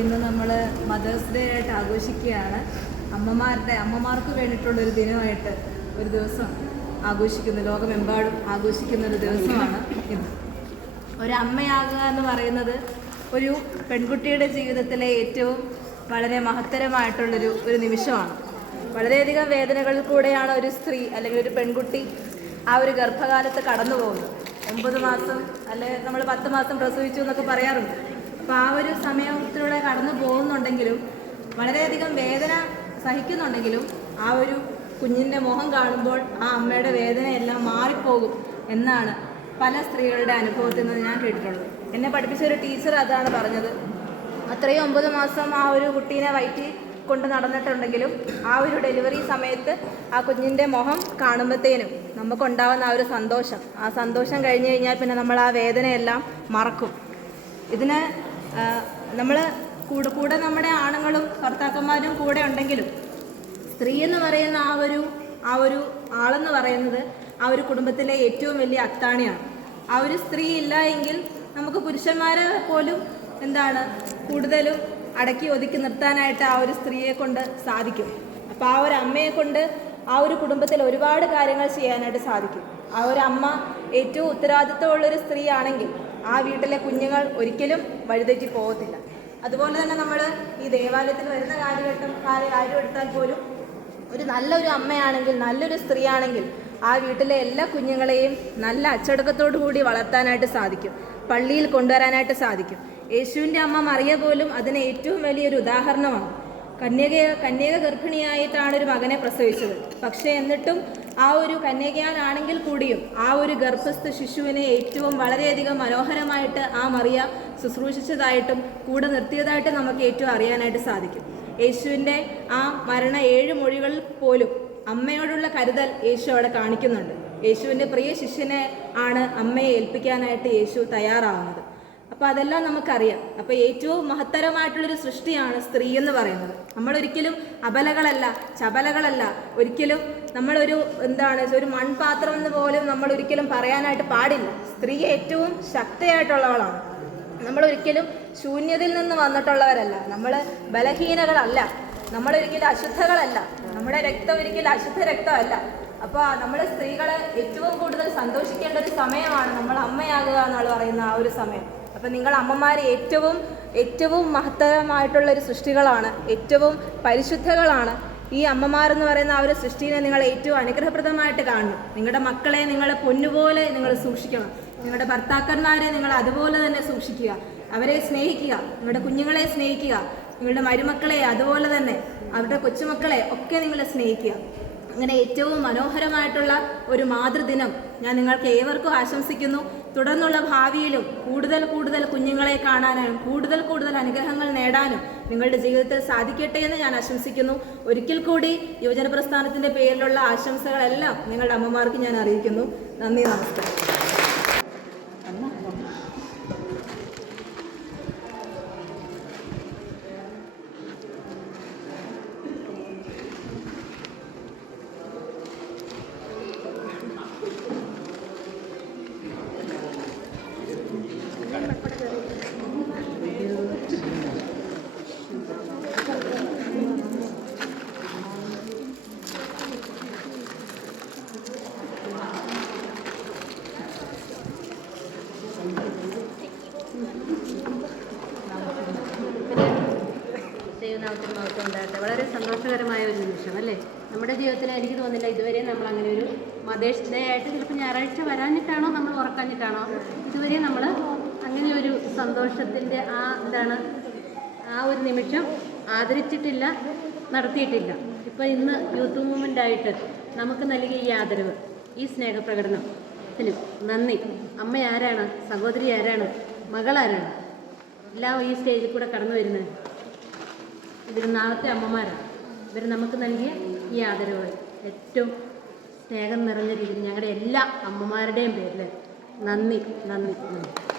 ഇന്ന് നമ്മൾ mothers day ആയിട്ട് ആഘോഷിക്കുകയാണ്. അമ്മമാരുടെ അമ്മമാർക്ക് വേണ്ടിയിട്ടുള്ള ഒരു ദിനമായിട്ട് ഒരു ദിവസം ആഘോഷിക്കുന്ന ലോകമെമ്പാടും ആഘോഷിക്കുന്ന ഒരു ദിവസമാണ് ഇന്ന് ഒരു അമ്മയാകുക എന്ന് പറയുന്നത് ഒരു പെൺകുട്ടിയുടെ ജീവിതത്തിലെ ഏറ്റവും വളരെ മഹത്തരമായിട്ടുള്ളൊരു ഒരു നിമിഷമാണ്. വളരെയധികം വേദനകളിൽ കൂടെയാണ് ഒരു സ്ത്രീ അല്ലെങ്കിൽ ഒരു പെൺകുട്ടി ആ ഒരു ഗർഭകാലത്ത് കടന്നു പോകുന്നത് ഒമ്പത് മാസം അല്ലെ നമ്മൾ പത്ത് മാസം പ്രസവിച്ചു എന്നൊക്കെ പറയാറുണ്ട്. അപ്പോൾ ആ ഒരു സമയത്തിലൂടെ കടന്നു പോകുന്നുണ്ടെങ്കിലും വളരെയധികം വേദന സഹിക്കുന്നുണ്ടെങ്കിലും ആ ഒരു കുഞ്ഞിന്റെ മുഖം കാണുമ്പോൾ ആ അമ്മയുടെ വേദനയെല്ലാം മാറിപ്പോകും എന്നാണ് പല സ്ത്രീകളുടെ അനുഭവത്തിൽ നിന്ന് ഞാൻ കേട്ടിട്ടുള്ളത്. എന്നെ പഠിപ്പിച്ച ഒരു ടീച്ചർ അതാണ് പറഞ്ഞത്. അത്രയും ഒമ്പത് മാസം ആ ഒരു കുട്ടീനെ വയറ്റി കൊണ്ട് നടന്നിട്ടുണ്ടെങ്കിലും ആ ഒരു ഡെലിവറി സമയത്ത് ആ കുഞ്ഞിന്റെ മുഖം കാണുമ്പോഴത്തേനും നമുക്കുണ്ടാവുന്ന ആ ഒരു സന്തോഷം. ആ സന്തോഷം കഴിഞ്ഞ് കഴിഞ്ഞാൽ പിന്നെ നമ്മൾ ആ വേദനയെല്ലാം മറക്കും. ഇതിന് നമ്മൾ കൂടെ കൂടെ നമ്മുടെ ആണുങ്ങളും ഭർത്താക്കന്മാരും കൂടെ ഉണ്ടെങ്കിലും സ്ത്രീ എന്ന് പറയുന്ന ആ ഒരു ആ ഒരു ആളെന്ന് പറയുന്നത് ആ ഒരു കുടുംബത്തിലെ ഏറ്റവും വലിയ അത്താണിയാണ്. ആ ഒരു സ്ത്രീ ഇല്ല എങ്കിൽ നമുക്ക് പുരുഷന്മാരെ പോലും എന്താണ് കൂടുതലും അടക്കി ഒതുക്കി നിർത്താനായിട്ട് ആ ഒരു സ്ത്രീയെ കൊണ്ട് സാധിക്കും. അപ്പോൾ ആ ഒരു അമ്മയെ കൊണ്ട് ആ ഒരു കുടുംബത്തിൽ ഒരുപാട് കാര്യങ്ങൾ ചെയ്യാനായിട്ട് സാധിക്കും. ആ ഒരു അമ്മ ഏറ്റവും ഉത്തരവാദിത്വമുള്ളൊരു സ്ത്രീ ആണെങ്കിൽ ആ വീട്ടിലെ കുഞ്ഞുങ്ങൾ ഒരിക്കലും വഴിതെറ്റി പോകത്തില്ല. അതുപോലെ തന്നെ നമ്മൾ ഈ ദേവാലയത്തിൽ വരുന്ന കാര്യഘട്ടം കാര്യം എടുത്താൽ പോലും ഒരു നല്ലൊരു അമ്മയാണെങ്കിൽ നല്ലൊരു സ്ത്രീയാണെങ്കിൽ ആ വീട്ടിലെ എല്ലാ കുഞ്ഞുങ്ങളെയും നല്ല അച്ചടക്കത്തോടു കൂടി വളർത്താനായിട്ട് സാധിക്കും. പള്ളിയിൽ കൊണ്ടുവരാനായിട്ട് സാധിക്കും. യേശുവിന്റെ അമ്മ മറിയ പോലും അതിന് ഏറ്റവും വലിയൊരു ഉദാഹരണമാണ്. കന്യക കന്യക ഗർഭിണിയായിട്ടാണ് ഒരു മകനെ പ്രസവിച്ചത്. പക്ഷേ എന്നിട്ടും ആ ഒരു കന്യകയാണെങ്കിൽ കൂടിയും ആ ഒരു ഗർഭസ്ഥ ശിശുവിനെ ഏറ്റവും വളരെയധികം മനോഹരമായിട്ട് ആ മറിയ ശുശ്രൂഷിച്ചതായിട്ടും കൂടെ നിർത്തിയതായിട്ടും നമുക്ക് ഏറ്റവും അറിയാനായിട്ട് സാധിക്കും. യേശുവിന്റെ ആ മരണ ഏഴ് മൊഴികളിൽ പോലും അമ്മയോടുള്ള കരുതൽ യേശു അവിടെ കാണിക്കുന്നുണ്ട്. യേശുവിന്റെ പ്രിയ ശിഷ്യനെ ആണ് അമ്മയെ ഏൽപ്പിക്കാനായിട്ട് യേശു തയ്യാറാവുന്നത്. അപ്പോൾ അതെല്ലാം നമുക്കറിയാം. അപ്പോൾ ഏറ്റവും മഹത്തരമായിട്ടുള്ളൊരു സൃഷ്ടിയാണ് സ്ത്രീ എന്ന് പറയുന്നത്. നമ്മൾ ഒരിക്കലും അബലകളല്ല ചബലകളല്ല. ഒരിക്കലും നമ്മളൊരു എന്താണ് ഒരു മൺപാത്രം എന്ന് പോലും നമ്മൾ ഒരിക്കലും പറയാനായിട്ട് പാടില്ല. സ്ത്രീ ഏറ്റവും ശക്തിയായിട്ടുള്ളവളാണ്. നമ്മൾ ഒരിക്കലും ശൂന്യതയിൽ നിന്ന് വന്നിട്ടുള്ളവരല്ല. നമ്മൾ ബലഹീനകളല്ല. നമ്മളൊരിക്കലും അശുദ്ധകളല്ല. നമ്മുടെ രക്തം ഒരിക്കലും അശുദ്ധ രക്തമല്ല. അപ്പോൾ നമ്മൾ സ്ത്രീകളെ ഏറ്റവും കൂടുതൽ സന്തോഷിക്കേണ്ട ഒരു സമയമാണ് നമ്മൾ അമ്മയാകുക എന്നുള്ള പറയുന്ന ആ ഒരു സമയം. അപ്പം നിങ്ങൾ അമ്മമാർ ഏറ്റവും ഏറ്റവും മഹത്തരമായിട്ടുള്ള ഒരു സൃഷ്ടികളാണ് ഏറ്റവും പരിശുദ്ധകളാണ്. ഈ അമ്മമാർ എന്ന് പറയുന്ന ആ ഒരു സൃഷ്ടിനെ നിങ്ങൾ ഏറ്റവും അനുഗ്രഹപ്രദമായിട്ട് കാണണം. നിങ്ങളുടെ മക്കളെ നിങ്ങൾ പൊന്നുപോലെ നിങ്ങൾ സൂക്ഷിക്കണം. നിങ്ങളുടെ ഭർത്താക്കന്മാരെ നിങ്ങൾ അതുപോലെ തന്നെ സൂക്ഷിക്കുക. അവരെ സ്നേഹിക്കുക. നിങ്ങളുടെ കുഞ്ഞുങ്ങളെ സ്നേഹിക്കുക. നിങ്ങളുടെ മരുമക്കളെ അതുപോലെ തന്നെ. അവരുടെ കൊച്ചുമക്കളെ ഒക്കെ നിങ്ങൾ സ്നേഹിക്കുക. അങ്ങനെ ഏറ്റവും മനോഹരമായിട്ടുള്ള ഒരു മാതൃദിനം ഞാൻ നിങ്ങൾക്ക് ഏവർക്കും ആശംസിക്കുന്നു. തുടർന്നുള്ള ഭാവിയിലും കൂടുതൽ കൂടുതൽ കുഞ്ഞുങ്ങളെ കാണാനും കൂടുതൽ കൂടുതൽ അനുഗ്രഹങ്ങൾ നേടാനും നിങ്ങളുടെ ജീവിതത്തിൽ സാധിക്കട്ടെ എന്ന് ഞാൻ ആശംസിക്കുന്നു. ഒരിക്കൽ കൂടി യുവജന പ്രസ്ഥാനത്തിന്റെ പേരിലുള്ള ആശംസകളെല്ലാം നിങ്ങളുടെ അമ്മമാർക്ക് ഞാൻ അറിയിക്കുന്നു. നന്ദി നമസ്കാരം. ദൈവനാമത്തിന് മഹത്വം ഉണ്ടാകട്ടെ വളരെ സന്തോഷകരമായ ഒരു നിമിഷം അല്ലേ? നമ്മുടെ ജീവിതത്തിൽ എനിക്ക് തോന്നില്ല ഇതുവരെ നമ്മൾ അങ്ങനെ ഒരു മദേഴ്സ് ഡേ ആയിട്ട് ചിലപ്പോൾ ഞായറാഴ്ച വരാഞ്ഞിട്ടാണോ നമ്മൾ ഉറക്കാഞ്ഞിട്ടാണോ? ഇതുവരെ നമ്മൾ അങ്ങനെ ഒരു സന്തോഷത്തിന്റെ ആ എന്താണ് ആ ഒരു നിമിഷം ആദരിച്ചിട്ടില്ല നടത്തിയിട്ടില്ല. ഇപ്പോൾ ഇന്ന് യൂത്ത് മൂവ്മെന്റ് ആയിട്ട് നമുക്ക് നൽകിയ ഈ ആദരവ് ഈ സ്നേഹപ്രകടനത്തിന് നന്ദി. അമ്മ ആരാണ്? സഹോദരി ആരാണ്? മകളാരാണ്? എല്ലാം ഈ സ്റ്റേജിൽ കൂടെ കടന്നു വരുന്നത്. ഇവർ നാളത്തെ അമ്മമാരാണ്. ഇവർ നമുക്ക് നൽകിയ ഈ ആദരവുകൾ. ഏറ്റവും സ്നേഹം നിറഞ്ഞ രീതിയിൽ ഞങ്ങളുടെ എല്ലാ അമ്മമാരുടെയും പേരിൽ നന്ദി നന്ദി നന്ദി.